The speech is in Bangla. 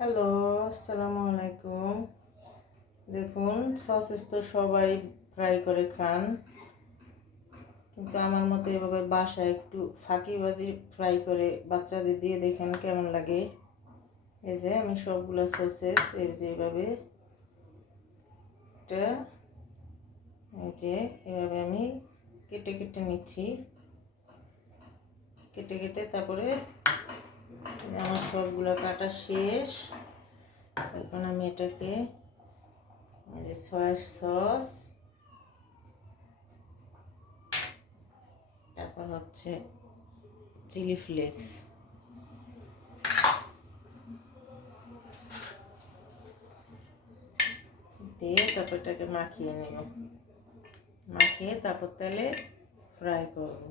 হ্যালো, আসসালামু আলাইকুম। দেখুন, সসেস তো সবাই ফ্রাই করে খান, কিন্তু আমার মতো এভাবে বাসায় একটু ফাঁকিবাজি ফ্রাই করে বাচ্চাদের দিয়ে দেখেন কেমন লাগে। এই যে আমি সবগুলো সসেস এই যে এভাবে একটা এই যে এভাবে আমি কেটে কেটে নিচ্ছি, কেটে কেটে তারপরে আমার সবগুলো কাটা শেষ। এখন আমি এটাকে সয়া সস, তারপর হচ্ছে চিলি ফ্লেক্স দিয়ে তারপর এটাকে মাখিয়ে নেব, মাখিয়ে তারপর তেলে ফ্রাই করব।